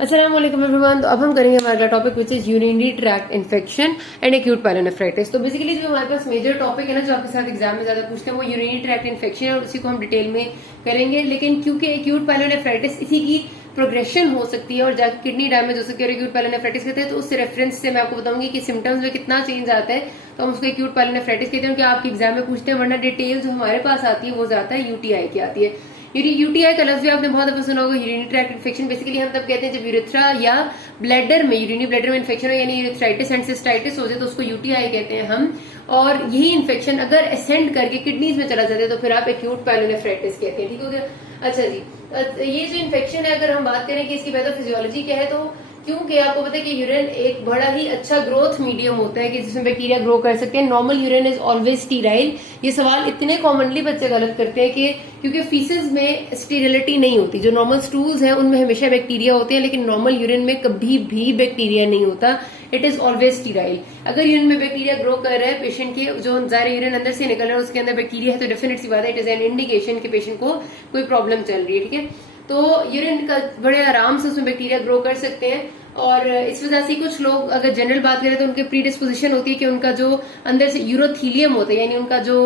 अस्सलाम वालेकुम एवरीवन। तो अब हम करेंगे हमारा topic which is urinary tract infection and acute pyelonephritis. तो बेसिकली जो हमारे पास मेजर टॉपिक है ना, जो आपके साथ एग्जाम में ज्यादा पूछते हैं, वो यूरिनरी ट्रैक्ट इन्फेक्शन है और उसी को हम डिटेल में करेंगे। लेकिन क्योंकि एक्यूट पायलोनेफ्राइटिस इसी की प्रोग्रेशन हो सकती है और जाके किडनी डैमेज हो सकती है और एक्यूट पायलोनेफ्राइटिस कहते हैं, तो उस रेफरेंस से मैं आपको बताऊंगी कि सिम्टम्स में कितना चेंज आता है, तो हम उसको एक्यूट पायलोनेफ्राइटिस कहते हैं। कि आपके एग्जाम में पूछते हैं, वरना डिटेल जो हमारे पास आती है वो ज्यादा यूटीआई की आती है। यूटीआई का लफ्ज भी आपने बहुत दफा सुना होगा। यूरिनरी ट्रैक्ट इन्फेक्शन बेसिकली हम तब कहते हैं जब यूरेथ्रा या ब्लैडर में, यूरिनरी ब्लैडर में इन्फेक्शन हो, यानी यूरेथ्राइटिस एंड सिस्टाइटिस हो जाए तो उसको यूटीआई कहते हैं हम। और यही इन्फेक्शन अगर असेंड करके किडनीज में चला जाता है तो फिर आप एक्यूट पायलोनेफ्राइटिस कहते हैं। ठीक हो गया। अच्छा जी, ये जो इन्फेक्शन है, अगर हम बात करें कि इसकी पैथोफिजियोलॉजी क्या है, तो क्योंकि आपको पता है कि यूरिन एक बड़ा ही अच्छा ग्रोथ मीडियम होता है कि जिसमें बैक्टीरिया ग्रो कर सकते हैं। Normal urine is always sterile. ये सवाल इतने कॉमनली बच्चे गलत करते हैं कि क्योंकि फीसेस में स्टीरिलिटी नहीं होती। जो नॉर्मल स्टूल्स हैं उनमें हमेशा बैक्टीरिया होते हैं, लेकिन नॉर्मल यूरिन में कभी भी बैक्टीरिया नहीं होता। It is always sterile. अगर यूरिन में बैक्टीरिया ग्रो कर रहा है पेशेंट के, जो जाहिर यूरिन अंदर से निकल रहा है उसके अंदर बैक्टीरिया है, तो डेफिनेट सी बात है, इट इज एन इंडिकेशन कि पेशेंट को कोई प्रॉब्लम चल रही है। ठीक है, तो यूरिन का बड़े आराम से उसमें बैक्टीरिया ग्रो कर सकते हैं। और इस वजह से कुछ लोग, अगर जनरल बात करें, तो उनके प्रीडिस्पोजिशन होती है कि उनका जो अंदर से यूरोथीलियम होता है, यानी उनका जो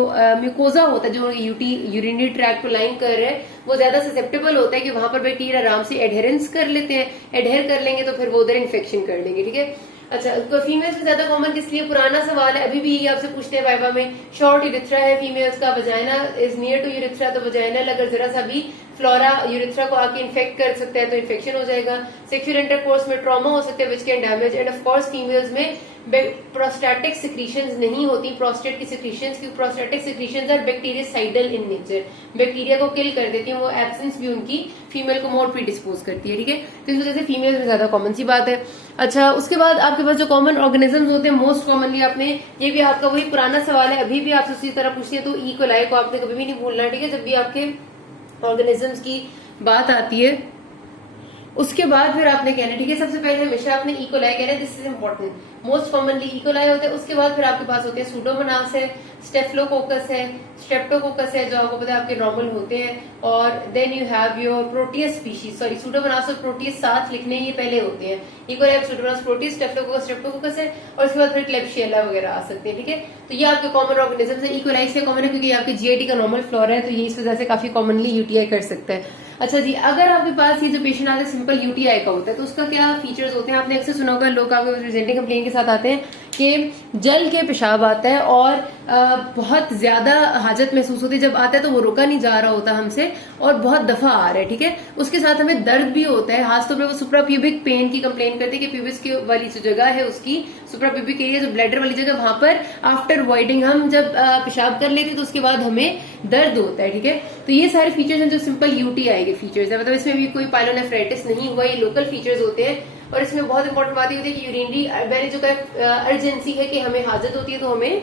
म्यूकोजा होता है जो यूरिनरी ट्रैक्ट को लाइन कर रहा है, वो ज्यादा ससेप्टेबल होता है कि वहां पर बैक्टीरिया आराम से एडहेरेंस कर लेते हैं। एडहेर कर लेंगे तो फिर वो उधर इन्फेक्शन कर लेंगे। ठीक है। अच्छा, तो फीमेल्स में ज्यादा कॉमन किस लिए? पुराना सवाल है, अभी भी ये आपसे पूछते हैं वाइवा में। शॉर्ट यूरिथ्रा है फीमेल्स का, vagina is near to urethra, तो वजाइनल अगर जरा सा भी फ्लोरा यूरिथ्रा को आके इन्फेक्ट कर सकता है तो इन्फेक्शन हो जाएगा। सेक्सुअल इंटरकोर्स में ट्रॉमा हो सकता है which can damage. And of course females में प्रोस्टैटिक सिक्रीशंस नहीं होती, प्रोस्टेट की सिक्रीशंस, क्योंकि prostatic secretions are bactericidal in nature, bacteria को किल कर देती है। वो एब्सेंस भी उनकी फीमेल को मोर प्रीडिस्पोज करती है। ठीक है, तो इस वजह से फीमेल में ज्यादा कॉमन सी बात है। अच्छा, उसके बाद आपके पास जो कॉमन ऑर्गेनिजम्स होते हैं, मोस्ट कॉमनली आपने, ये भी आपका वही पुराना सवाल है, अभी भी आपसे उसी तरह पूछती है, तो ई कोलाई को आपने कभी भी नहीं भूलना। ठीक है, जब भी आपके ऑर्गेनिजम्स की बात आती है उसके बाद फिर आपने कहना, ठीक है, सबसे पहले हमेशा आपने ई कोलाई कहना है, this is important. Most commonly E coli होते हैं। उसके बाद फिर आपके पास होते हैं सूडोमोनास है, स्टेफिलोकोकस है, स्ट्रेप्टोकोकस है, जो आपको पता है आपके नॉर्मल होते हैं। और then you have your proteus species, sorry pseudomonas और प्रोटियस साथ लिखने ये पहले होते हैं। E coli, pseudomonas, proteus, streptococcus है, और उसके बाद फिर क्लेब्शियला वगैरह आ सकते हैं। ठीक है, तो ये आपके कॉमन ऑर्गेनिजम्स है। ई कोलाई से कॉमन है क्योंकि आपके जीआईटी का नॉर्मल फ्लोरा है, तो ये इस वजह से काफी कॉमनली यूटीआई कर सकता है। अच्छा जी, अगर आपके पास ये जो पेशेंट आता है सिंपल यूटीआई का होता है, तो उसका क्या फीचर्स होते हैं? आपने अक्सर सुना होगा, लोग आपके प्रेजेंटिंग कंप्लेन के साथ आते हैं कि जल के पेशाब आता है और बहुत ज्यादा हाजत महसूस होती है। जब आता है तो वो रुका नहीं जा रहा होता हमसे और बहुत दफा आ रहा है। ठीक है, उसके साथ हमें दर्द भी होता है, खासतौर पर वो सुप्राप्यूबिक पेन की कंप्लेन करते हैं कि प्यूबिस की वाली जो जगह है उसकी, सुप्राप्यूबिक एरिया जो ब्लैडर वाली जगह, वहां पर आफ्टर वॉइडिंग हम जब पेशाब कर लेते हैं तो उसके बाद हमें दर्द होता है। ठीक है, तो ये सारे फीचर्स हैं जो सिंपल यूटीआई के फीचर्स है। मतलब इसमें भी कोई पायलोनेफ्राइटिस नहीं हुआ, ये लोकल फीचर्स होते हैं। और इसमें बहुत इंपॉर्टेंट बात ये होती है कि यूरिनरी, मैंने जो कहा अर्जेंसी है कि हमें हाजत होती है तो हमें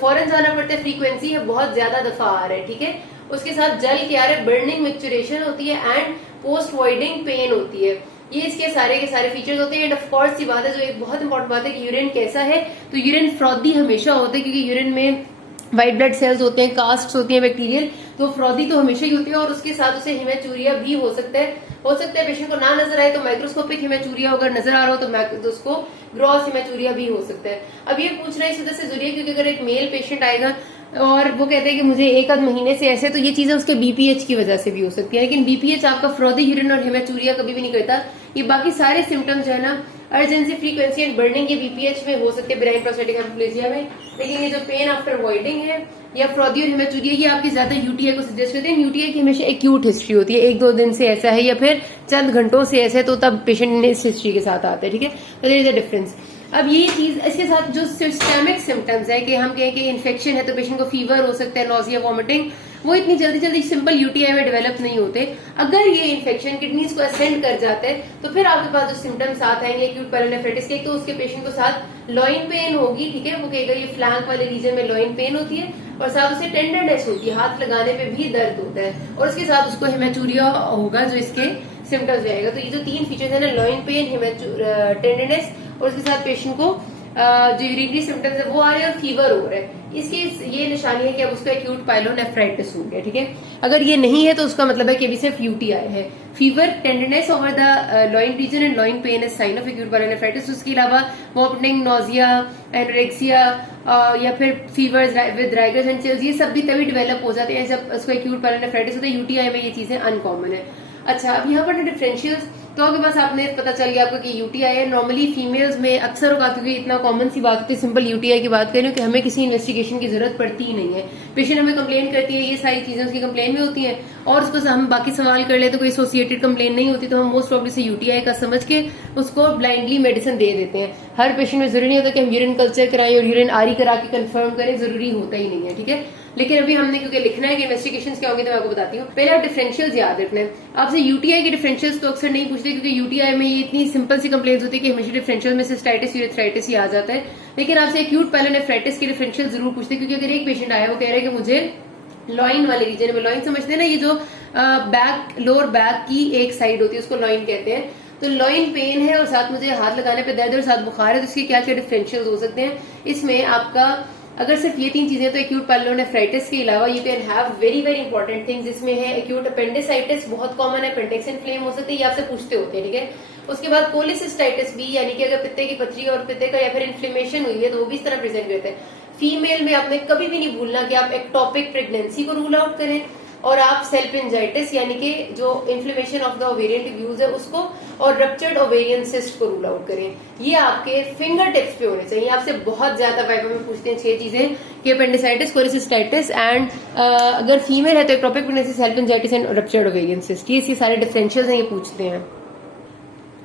फौरन जाना पड़ता है, फ्रीक्वेंसी है बहुत ज्यादा दफा आ रहा है। ठीक है, उसके साथ जल के आ रहे, बर्निंग मिक्चुरेशन होती है एंड पोस्ट वॉइडिंग पेन होती है। ये इसके सारे के सारे फीचर्स होते हैं। एंड ऑफ कोर्स ये बात है, जो एक बहुत इंपॉर्टेंट बात है कि यूरिन कैसा है, तो यूरिन फ्रॉदी हमेशा होता है क्योंकि यूरिन में व्हाइट ब्लड सेल्स होते हैं, कास्ट्स होती हैं बैक्टीरियल, तो फ्रॉदी तो हमेशा ही होती है। और उसके साथ उसे हिमेचूरिया भी हो सकता है। पेशेंट को ना नजर आए तो माइक्रोस्कोपिक हिमेचूरिया, अगर नजर आ रहा हो तो उसको ग्रॉस हिमेचूरिया भी हो सकता है। अब ये पूछ रहे हैं इस वजह से जरूरी है क्योंकि अगर एक मेल पेशेंट आएगा और वो कहते हैं कि मुझे एक आध महीने से ऐसे, तो ये चीजें उसके बीपीएच की वजह से भी हो सकती है। लेकिन बीपीएच आपका फ्रॉदी यूरिन और हिमेचूरिया कभी भी नहीं करता। ये बाकी सारे सिम्टम्स जो है ना, अर्जेंसी, फ्रीक्वेंसी एंड बर्निंग, ये बीपीएच में हो सकते हैं, बेनाइन प्रोस्टेटिक हाइपोप्लेजिया में। लेकिन ये जो पेन आफ्टर वॉइडिंग है या फ्रॉदी और हिमेचूरिया, ये आपकी ज्यादा यूटीआई को सजेस्ट करते हैं। यूटीआई की हमेशा एक्यूट हिस्ट्री होती है, एक दो दिन से ऐसा है या फिर चंद घंटों से ऐसा है, तो तब पेशेंट ने इस हिस्ट्री के साथ आते हैं। ठीक है, तो देयर इज अ डिफरेंस। अब ये चीज, इसके साथ जो सिस्टेमिक सिम्टम्स है कि हम कहें कि इन्फेक्शन है तो पेशेंट को फीवर हो सकता है, नोजिया, वॉमिटिंग, वो इतनी जल्दी जल्दी सिंपल यूटीआई में डेवलप नहीं होते। अगर ये इन्फेक्शन किडनीज को असेंड कर जाता है तो फिर आपके पास जो सिम्टम्स साथ आएंगे एक्यूट पायलोनेफ्राइटिस के, तो उसके पेशेंट को साथ लॉइन पेन होगी। ठीक है, वो कहेगा ये फ्लैंक वाले रीजन में लॉइन पेन होती है और साथ उसे टेंडरनेस होती है, हाथ लगाने पे भी दर्द होता है, और उसके साथ उसको हिमेचूरिया होगा जो इसके सिम्टम्स जाएगा। तो ये जो तीन फीचर्स है ना, लॉइन पेन, टेंडरनेस और उसके साथ पेशेंट को जो यूरिनरी सिम्टम्स है वो आ रहे हैं और फीवर हो रहा है, इसकी ये निशानी है कि अब उसको एक्यूट पाइलोनेफ्राइटिस हो गया। ठीक है, अगर ये नहीं है तो उसका मतलब है कि अभी सिर्फ यूटीआई है। Fever, tenderness over the loin region and loin pain is sign of acute pyelonephritis. उसके अलावा वॉमिटिंग, नोजिया, एनोरेक्सिया या फिर fever with rigors and chills, ये सब भी तभी डेवलप हो जाते हैं जब उसको एक्यूट पाइलोनेफ्राइटिस होता है। यूटीआई में ये चीजें अनकॉमन है। अच्छा, अब यहाँ पर डिफरेंशियल्स, तो आपके पास आपने पता चल गया आपको कि यूटीआई है। नॉर्मली फीमेल्स में अक्सर होगा, क्योंकि इतना कॉमन सी बात होती है, सिंपल यूटीआई की बात करें कि हमें किसी इन्वेस्टिगेशन की जरूरत पड़ती ही नहीं है। पेशेंट हमें कंप्लेन करती है, ये सारी चीजें उसकी कंप्लेन में होती हैं और उसको हम बाकी सवाल कर ले तो कोई एसोसिएटेड कंप्लेन नहीं होती, तो हम मोस्ट प्रॉब्ली से यूटीआई का समझ के उसको ब्लाइंडली मेडिसिन दे देते हैं। हर पेशेंट में जरूरी नहीं होता कि हम यूरिन कल्चर कराएं और यूरिन आरी करा के कंफर्म करें, जरूरी होता ही नहीं है। ठीक है, लेकिन अभी हमने क्योंकि लिखना है कि इन्वेस्टिगेशंस क्या होंगे तो मैं आपको बताती हूँ। पहले आप डिफरेंशियल्स याद रखना है। आपसे यूटीआई के डिफरेंशियल्स तो अक्सर नहीं पूछते, क्योंकि यूटीआई में ये इतनी सिंपल सी कंप्लेंट्स होती है कि हमेशा डिफरेंशियल में सिस्टाइटिस, यूरेथ्राइटिस ही आ जाता है। लेकिन आपसे एक्यूट पाइलोनेफ्राइटिस के डिफरेंशियल जरूर पूछते हैं, क्योंकि अगर एक पेशेंट आया वो कह रहा है कि मुझे लॉइन वाले रीजन में, लॉइन समझते हैं ना, ये जो बैक, लोअर बैक की एक साइड होती है उसको लॉइन कहते हैं, तो लॉइन पेन है और साथ मुझे हाथ लगाने पे दर्द और साथ बुखार है, तो इसके क्या क्या डिफरेंशियल हो सकते हैं। इसमें आपका अगर सिर्फ ये तीन चीजें तो एक्यूट पाइलोनेफ्राइटिस के अलावा you can have very very important things, जिसमें है एक्यूट अपेंडिसाइटिस, बहुत कॉमन है, अपेंडिक्स इन्फ्लेम हो सकती है, ये आपसे पूछते होते हैं। ठीक है, उसके बाद कोलिसिस्टाइटिस भी, यानी कि अगर पित्ते की पथरी और पित्ते का या फिर इन्फ्लेमेशन हुई है तो वो भी इस तरह प्रेजेंट करते हैं। फीमेल में आपने कभी भी नहीं भूलना कि आप एक्टोपिक प्रेगनेंसी को रूल आउट करें और आप सेल्फिंजाइटिस यानी कि जो inflammation of the ovarian tubules है उसको और रप्चर्ड ओवेरियन सिस्ट को रूल आउट करें। ये आपके फिंगर टिप्स पे होने चाहिए। आपसे बहुत ज्यादा वाइवा में पूछते हैं 6 चीजें कि अपेंडिसाइटिस, कोलिसिस्टाइटिस एंड अगर फीमेल है तो ectopic pregnancy, salpingitis and ruptured ovarian cyst, ये सारे डिफरेंशियल्स हैं, ये पूछते हैं।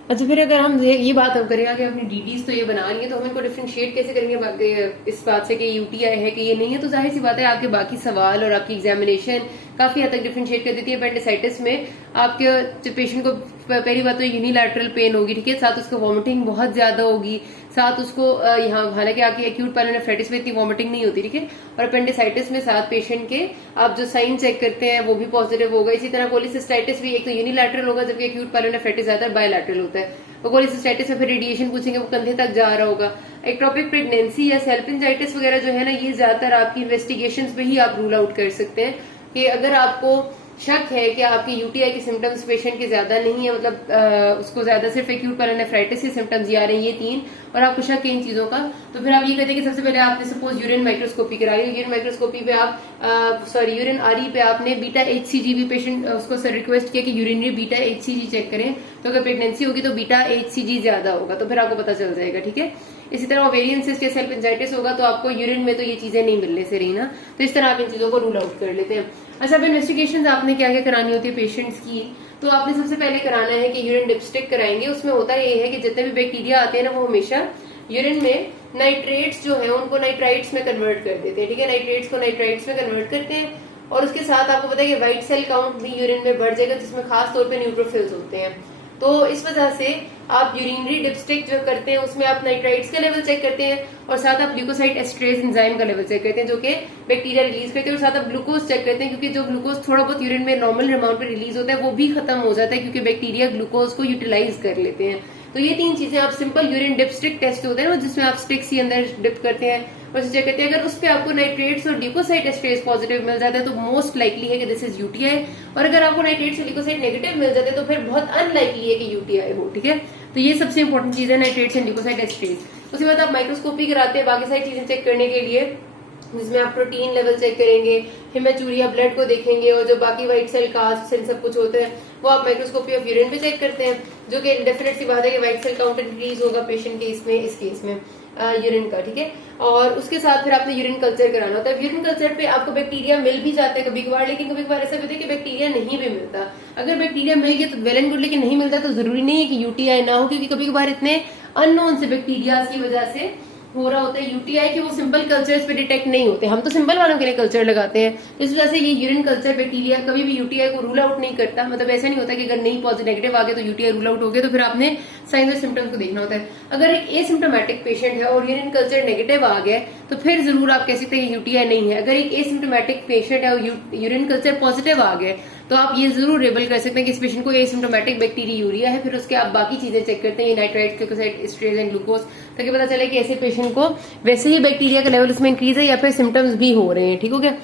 अच्छा, फिर अगर हम ये बात हम करेंगे कि अपनी डीडीज तो ये बना रही है तो हम इनको डिफरेंशिएट कैसे करेंगे इस बात से कि यूटीआई है कि ये नहीं है, तो जाहिर सी बात है आपके बाकी सवाल और आपकी एग्जामिनेशन काफी हद तक डिफरेंशिएट कर देती है। अपेंडिसाइटिस में आपके पेशेंट को पहली बात तो यूनिलैटरल पेन होगी, ठीक है, साथ उसको वॉमिटिंग बहुत ज्यादा होगी, साथ उसको यहाँ हालांकि आपकी एक्यूट पाइलोनेफ्राइटिस में इतनी वॉमिटिंग नहीं होती, ठीक है, और अपेंडिसाइटिस में साथ पेशेंट के आप जो साइन चेक करते हैं वो भी पॉजिटिव होगा। इसी तरह कोलिसिस्टाइटिस भी एक तो यूनिलैटरल होगा, जबकि एक्यूट पाइलोनेफ्राइटिस ज्यादा बायलैटरल होता है। तो कोलिसिस्टाइटिस में फिर रेडिएशन पूछेंगे, वो कंधे तक जा रहा होगा। एक्टोपिक प्रेगनेंसी या सेल्फिंजाइटिस वगैरह जो है ना, ये ज्यादातर आपकी इन्वेस्टिगेशंस में ही आप रूल आउट कर सकते हैं कि अगर आपको शक है कि आपकी यूटीआई के सिम्टम्स पेशेंट के ज्यादा नहीं है, मतलब उसको ज्यादा सिर्फ एक्यूट पाइलोनेफ्राइटिस के सिम्टम्स आ रहे हैं ये 3, और आपको शक है इन चीजों का, तो फिर आप ये कहते हैं कि सबसे पहले आपने सपोज यूरिन माइक्रोस्कोपी कराई, यूरिन माइक्रोस्कोपी पे आप यूरिन आरी पे आपने बीटा HCG भी पेशेंट उसको रिक्वेस्ट किया कि यूरिनरी बीटा HCG चेक करें, तो अगर प्रेगनेंसी होगी तो बीटा HCG ज्यादा होगा, तो फिर आपको पता चल जाएगा। ठीक है, इसी तरह ओवेरियन सिस्ट या सेल्फिंजाइटिस होगा तो आपको यूरिन में तो ये चीजें नहीं मिलने से रही ना, तो इस तरह आप इन चीजों को रूल आउट कर लेते हैं। अच्छा, अब इन्वेस्टिगेशन आपने क्या क्या करानी होती है पेशेंट्स की, तो आपने सबसे पहले कराना है कि यूरिन डिपस्टिक कराएंगे। उसमें होता ये है कि जितने भी बैक्टीरिया आते हैं ना, वो हमेशा यूरिन में नाइट्रेट्स जो है उनको नाइट्राइट्स में कन्वर्ट कर देते हैं। ठीक है, नाइट्रेट्स को नाइट्राइट्स में कन्वर्ट करते हैं, और उसके साथ आपको पता है कि व्हाइट सेल काउंट भी यूरिन में बढ़ जाएगा, जिसमें खास तौर पे न्यूट्रोफिल्स होते हैं। तो इस वजह से आप यूरिनरी डिपस्टिक जो करते हैं उसमें आप नाइट्राइट्स का लेवल चेक करते हैं, और साथ आप ग्लूकोसाइड एस्ट्रेज एंजाइम का लेवल चेक करते हैं जो कि बैक्टीरिया रिलीज करते हैं, और साथ आप ग्लूकोज चेक करते हैं, क्योंकि जो ग्लूकोज थोड़ा बहुत यूरिन में नॉर्मल अमाउंट में रिलीज होता है वो भी खत्म हो जाता है, क्योंकि बैक्टीरिया ग्लूकोज को यूटिलाइज कर लेते हैं। तो ये 3 चीजें आप सिंपल यूरिन डिपस्टिक टेस्ट होते हैं जिसमें आप स्टिक्स ही अंदर डिप करते हैं और चेक करते हैं। अगर उस पर आपको नाइट्रेट्स और ग्लूकोसाइड एस्ट्रेज पॉजिटिव मिल जाता है तो मोस्ट लाइकली है कि दिस इज यूटीआई, और अगर आपको नाइट्रेट्स और ग्लूकोसाइड नेगेटिव मिल जाते हैं तो फिर बहुत अनलाइकली है कि यूटीआई हो। ठीक है, तो ये सबसे इंपॉर्टेंट चीज है, नाइट्रेट्स एंड ग्लूकोसाइड एस्ट्रेज। उसके बाद आप माइक्रोस्कोपी कराते हैं बाकी सारी चीजें चेक करने के लिए, जिसमें आप प्रोटीन लेवल चेक करेंगे, हेमाचूरिया ब्लड को देखेंगे, और जो बाकी व्हाइट सेल कास्ट सेल सब कुछ होते हैं वो आप माइक्रोस्कोपी ऑफ यूरिन पे चेक करते हैं, जो कि डेफिनेट सी बात है कि व्हाइट सेल काउंट इंक्रीज होगा पेशेंट के इस केस में यूरिन का। ठीक है, और उसके साथ फिर आपने यूरिन कल्चर कराना होता है। यूरिन कल्चर पे आपको बैक्टीरिया मिल भी जाते हैं कभी कभार, लेकिन कभी कभार ऐसा भी होता है कि बैक्टीरिया नहीं भी मिलता। अगर बैक्टीरिया मिल गया तो वेल एंड गुड, लेकिन नहीं मिलता तो जरूरी नहीं है कि यूटीआई ना हो, क्योंकि कभी कभार इतने अननोन से बैक्टीरिया की वजह से हो रहा होता है यूटीआई कि वो सिंपल कल्चर्स पे डिटेक्ट नहीं होते। हम तो सिंपल वालों के लिए कल्चर लगाते हैं, इस वजह से ये यूरिन कल्चर बैक्टीरिया कभी भी यूटीआई को रूल आउट नहीं करता। मतलब ऐसा नहीं होता कि अगर नहीं पॉजिटिव नेगेटिव आ गया तो यूटीआई रूल आउट हो गया, तो फिर आपने साइंस और सिम्टम्स को देखना होता है। अगर एक एसिम्टोमेटिक पेशेंट है और यूरिन कल्चर नेगेटिव आ गया तो फिर जरूर आप कह सकते हैं यूटीआई नहीं है। अगर एक एसिम्टोमेटिक पेशेंट है और यूरिन कल्चर पॉजिटिव आ गया तो आप ये जरूर लेबल कर सकते हैं कि इस पेशेंट को एसिम्प्टोमेटिक बैक्टीरियूरिया है, फिर उसके आप बाकी चीजें चेक करते हैं, nitrite, glucoside, esterase and glucose, ताकि पता चले कि ऐसे पेशेंट को वैसे ही बैक्टीरिया का लेवल उसमें इंक्रीज है या फिर सिम्टम्स भी हो रहे हैं। ठीक हो गया।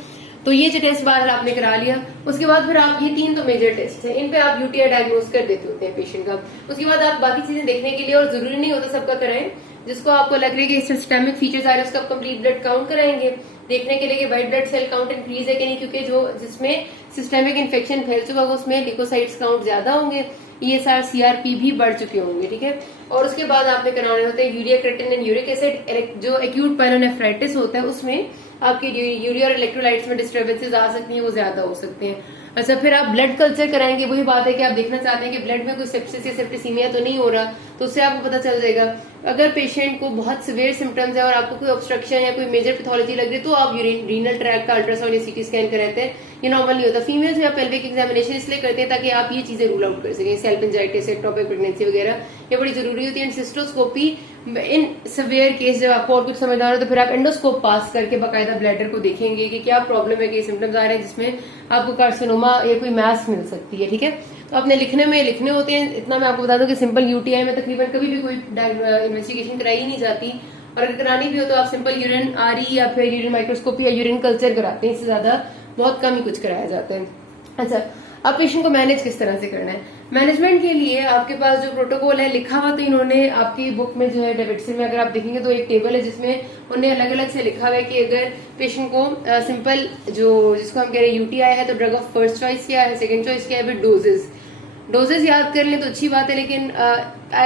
तो ये जो टेस्ट बाहर आपने करा लिया, उसके बाद फिर आप ये 3 तो मेजर टेस्ट है, इन पे आप यूटीआई डायग्नोज कर देते होते हैं पेशेंट का। उसके बाद आप बाकी चीजें देखने के लिए, और जरूरी नहीं होता सबका कराएं, जिसको आपको लग रहा है कि सिस्टेमिक फीचर्स आ रहे हैं उसका कंप्लीट ब्लड काउंट कराएंगे, देखने के लिए कि white blood cell count increase है कि नहीं, क्योंकि जो जिसमें सिस्टेमिक इन्फेक्शन फैल चुका है उसमें लिकोसाइट्स काउंट ज्यादा होंगे, ESR CRP भी बढ़ चुके होंगे। ठीक है। और उसके बाद आपने कराने होते हैं urea creatinine and uric acid. जो एक्यूट पायलोनेफ्राइटिस होता है उसमें आपके यूरिया और इलेक्ट्रोलाइट्स में डिस्टर्बेंसेस आ सकती हैं, वो ज्यादा हो सकते हैं। अच्छा, फिर आप ब्लड कल्चर कराएंगे। वही बात है कि आप देखना चाहते हैं कि ब्लड में कोई सेप्सिस या सेप्टिसीमिया तो नहीं हो रहा, तो उससे आपको पता चल जाएगा। अगर पेशेंट को बहुत सिवियर सिम्टम्स है और आपको कोई ऑब्स्ट्रक्शन या कोई मेजर पैथोलॉजी लग रही है, तो आप रीनल ट्रैक का अल्ट्रासाउंड या सीटी स्कैन कराते हैं। ये नॉर्मल नहीं होता। फीमेल्स में आप पेल्विक एग्जामिनेशन इसलिए करते हैं ताकि आप ये चीजें रूल आउट कर सकें, सेल्फिंजाइटिस, एक्टोपिक प्रेगनेंसी वगैरह, ये बड़ी जरूरी होती है। सिस्टोस्कोपी इन सिवियर केस, जब आपको और कुछ समझ आ रहा है तो फिर आप एंडोस्कोप पास करके बाकायदा ब्लैडर को देखेंगे कि क्या प्रॉब्लम है, कि सिम्टम्स आ रहे हैं जिसमें आपको कार्सिनोमा या कोई मैस मिल सकती है। ठीक है। तो अपने लिखने होते हैं। इतना मैं आपको बता दूं कि सिंपल यूटीआई में तकरीबन कभी भी कोई इन्वेस्टिगेशन कराई ही नहीं जाती, और अगर करानी भी हो तो आप सिंपल यूरिन आरई या फिर यूरिन माइक्रोस्कोपी या यूरिन कल्चर कराते हैं। इससे ज्यादा बहुत कम ही कुछ कराया जाता है। अच्छा, अब पेशेंट को मैनेज किस तरह से करना है? मैनेजमेंट के लिए आपके पास जो प्रोटोकॉल है लिखा हुआ, तो इन्होंने आपकी बुक में जो है डेविडसन में अगर आप देखेंगे तो एक टेबल है जिसमें उन्हें अलग अलग से लिखा हुआ है कि अगर पेशेंट को सिंपल जो जिसको हम कह रहे हैं यूटीआई है, तो ड्रग ऑफ फर्स्ट चॉइस क्या है, सेकंड चॉइस क्या है, फिर डोजेस याद कर लें तो अच्छी बात है, लेकिन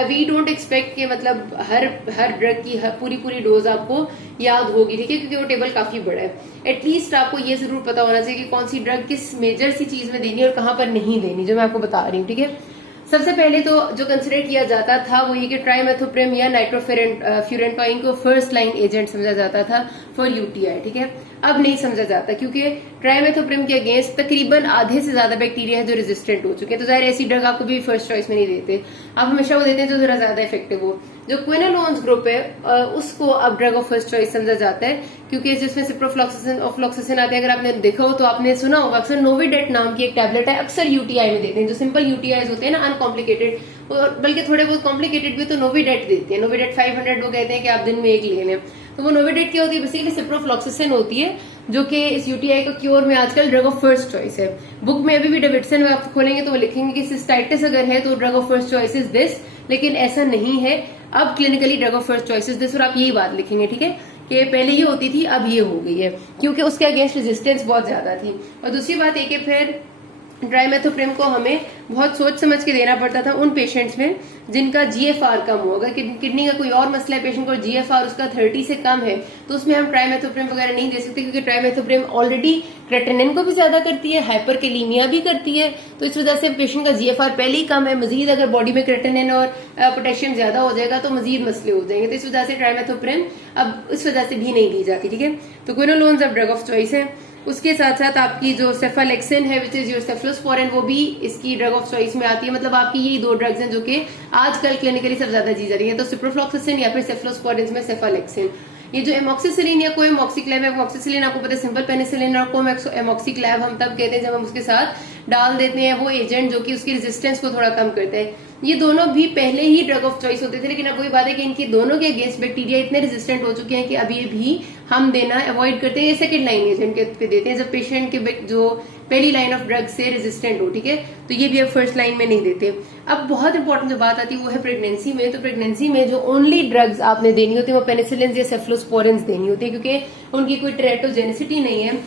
वी डोंट एक्सपेक्ट कि मतलब हर ड्रग की पूरी डोज आपको याद होगी। ठीक है, क्योंकि वो टेबल काफी बड़ा है। एटलीस्ट आपको ये जरूर पता होना चाहिए कि कौन सी ड्रग किस मेजर सी चीज में देनी है और कहाँ पर नहीं देनी, जो मैं आपको बता रही हूँ। ठीक है। सबसे पहले तो जो कंसिडर किया जाता था वो ये कि ट्राइमेथोप्रेम या नाइट्रोफ्यूरेंटोइन को फर्स्ट लाइन एजेंट समझा जाता था फॉर यूटीआई। ठीक है। अब नहीं समझा जाता, क्योंकि ट्राइमेथोप्रेम के अगेंस्ट तकरीबन आधे से ज्यादा बैक्टीरिया है जो रेजिस्टेंट हो चुके हैं। तो जाहिर ऐसी ड्रग आपको भी फर्स्ट चॉइस में नहीं देते, आप हमेशा वो देते हैं जो जरा ज्यादा इफेक्टिव हो। जो क्विनोलोन्स ग्रुप है उसको अब ड्रग ऑफ फर्स्ट चॉइस समझा जाता है, क्योंकि जिसमें सिप्रोफ्लॉक्सासिन ऑफ्लॉक्सासिन आते हैं। अगर आपने देखा हो तो आपने सुना होगा, अक्सर नोविडेट नाम की एक टैबलेट है, अक्सर यूटीआई में देते हैं। जो सिंपल यूटीआई होते हैं ना, अनकॉम्प्लिकेटेड, बल्कि थोड़े बहुत कॉम्प्लिकेटेड भी, तो नोविडेट देते हैं। नोविडेट 500 वो कहते हैं कि आप दिन में एक ले लें। तो वो नोविडेट क्या होती है? बेसिकली सिप्रोफ्लॉक्सासिन होती है, जो कि इस यूटीआई को क्योर में आजकल ड्रग ऑफ फर्स्ट चॉइस है। बुक में अभी भी डेविडसन में आप खोलेंगे तो वो लिखेंगे कि सिस्टाइटिस अगर है तो drug of first choice is this, लेकिन ऐसा नहीं है। अब clinically drug of first choice is this, और आप यही बात लिखेंगे। ठीक है, कि पहले ये होती थी, अब ये हो गई है, क्योंकि उसके अगेंस्ट रेजिस्टेंस बहुत ज्यादा थी। और दूसरी बात एक है, फिर ट्राइमेथोप्रेम को हमें बहुत सोच समझ के देना पड़ता था उन पेशेंट्स में जिनका जीएफआर कम हो। अगर किडनी का कोई और मसला है, पेशेंट को जीएफआर उसका 30 से कम है, तो उसमें हम ट्राइमेथोप्रेम वगैरह नहीं दे सकते, क्योंकि ट्राइमेथोप्रेम ऑलरेडी क्रेटिनिन को भी ज्यादा करती है, हाइपरकेलीमिया भी करती है। तो इस वजह से पेशेंट का जीएफआर पहले ही कम है, मजीद अगर बॉडी में क्रेटिनिन और पोटेशियम ज्यादा हो जाएगा तो मजीद मसले हो जाएंगे। तो इस वजह से ट्राइमेथोप्रेम अब इस वजह से भी नहीं दी जाती। ठीक है। तो क्विनोलोन्स अब ड्रग ऑफ चॉइस है। उसके साथ साथ आपकी जो सेफालेक्सिन है, विच इज योर सेफ्लोस्पोरिन, वो भी इसकी ड्रग ऑफ चॉइस में आती है। मतलब आपकी ये 2 ड्रग्स हैं जो कि आजकल क्लिनिकली सब ज्यादा दी जा रही है, तो सिप्रोफ्लॉक्सासिन या फिर सेफ्लोस्पोरिन में सेफालेक्सिन। ये जो एमॉक्सिसिलिन या कोई एमॉक्सिक्लैव है, एमॉक्सिसिलिन आपको पता है सिंपल पेनिसिलिन और को एमॉक्सिक्लैव हम तब कहते हैं जब हम उसके साथ डाल देते हैं वो एजेंट जो कि उसकी रेजिस्टेंस को थोड़ा कम करता है। ये दोनों भी पहले ही ड्रग ऑफ चॉइस होते थे, लेकिन अब वही बात है कि इनके दोनों के अगेंस्ट बैक्टीरिया इतने रेजिस्टेंट हो चुके हैं कि अब ये भी हम देना अवॉइड करते हैं। ये सेकंड लाइन एजेंट पे देते हैं जब पेशेंट के जो पहली लाइन ऑफ ड्रग से रेजिस्टेंट हो। ठीक है, तो ये भी अब फर्स्ट लाइन में नहीं देते। अब बहुत इंपॉर्टेंट जो बात आती है वो है प्रेगनेंसी में। तो प्रेगनेंसी में जो ओनली ड्रग्स आपने देनी होती है वो पेनिसिलिन या सेफ्लोस्पोरिन देनी होती है, क्योंकि उनकी कोई टेरेटोजेनिसिटी नहीं है।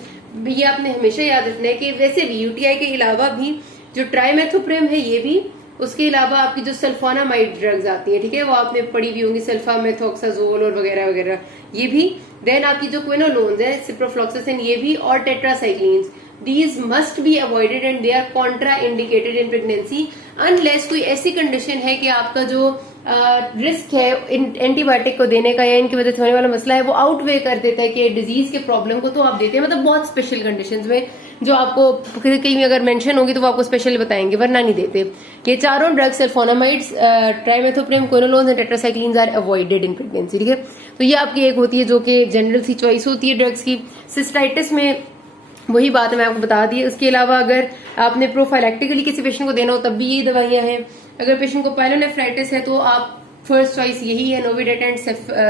ये आपने हमेशा याद रखना है कि वैसे भी यूटीआई के अलावा भी जो ट्राइमेथोप्रेम है ये भी, उसके अलावा आपकी जो सल्फोनामाइड ड्रग्स आती है, ठीक है, वो आपने पढ़ी भी होंगी, सल्फामेथोक्साजोल और वगैरह वगैरह, ये भी। देन आपकी जो क्विनोलोन्स है, सिप्रोफ्लॉक्सासिन, ये भी, और tetracyclines, these must be avoided and they are contraindicated in pregnancy unless कोई ऐसी कंडीशन है कि आपका जो रिस्क है एंटीबायोटिक को देने का या इनकी वजह से होने वाला मसला है वो आउटवे कर देता है कि डिजीज के प्रॉब्लम को, तो आप देते हैं। मतलब बहुत स्पेशल कंडीशंस में जो आपको कहीं भी अगर मेंशन होगी तो वो आपको स्पेशल बताएंगे, वरना नहीं देते। ये चारों drugs sulfonamides, trimethoprim, quinolones and tetracyclines are avoided in pregnancy. ठीक है, तो ये आपकी एक होती है जो कि जनरल सी चॉइस होती है ड्रग्स की। सिस्टाइटिस में वही बात मैं आपको बता दी। उसके अलावा अगर आपने प्रोफाइलैक्टिकली किसी पेशेंट को देना हो तब भी यही दवाइयां हैं। अगर पेशेंट को पायलोनेफ्राइटिस है तो आप फर्स्ट चॉइस यही है, नोविडेट एंड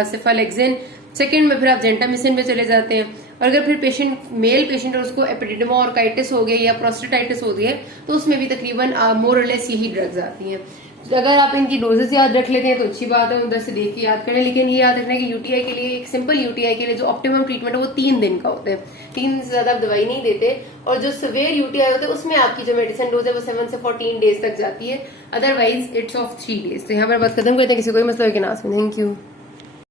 सेफालेक्सिन। सेकंड में फिर आप जेंटामिसिन पे चले जाते हैं। और अगर फिर पेशेंट मेल पेशेंट और उसको एपिडिडमोऑर्काइटिस हो गया या प्रोस्टेटाइटिस हो गया तो उसमें भी तकरीबन मोर और लेस यही ड्रग्स आती हैं। तो अगर आप इनकी डोजेस याद रख लेते हैं तो अच्छी बात है, उधर से देख के याद करें। लेकिन ये याद रखना कि यूटीआई के लिए, एक सिंपल यूटीआई के लिए जो ऑप्टिमम ट्रीटमेंट है वो 3 दिन का होता है। 3 दिन से ज्यादा आप दवाई नहीं देते। और जो सिवियर यूटीआई होता है उसमें आपकी जो मेडिसिन डोज है वो 7 से 14 डेज तक जाती है, अदरवाइज इट्स ऑफ 3 डेज। तो यहाँ पर बात खत्म करते हैं। किसी कोई मसला है कि ना, थैंक यू।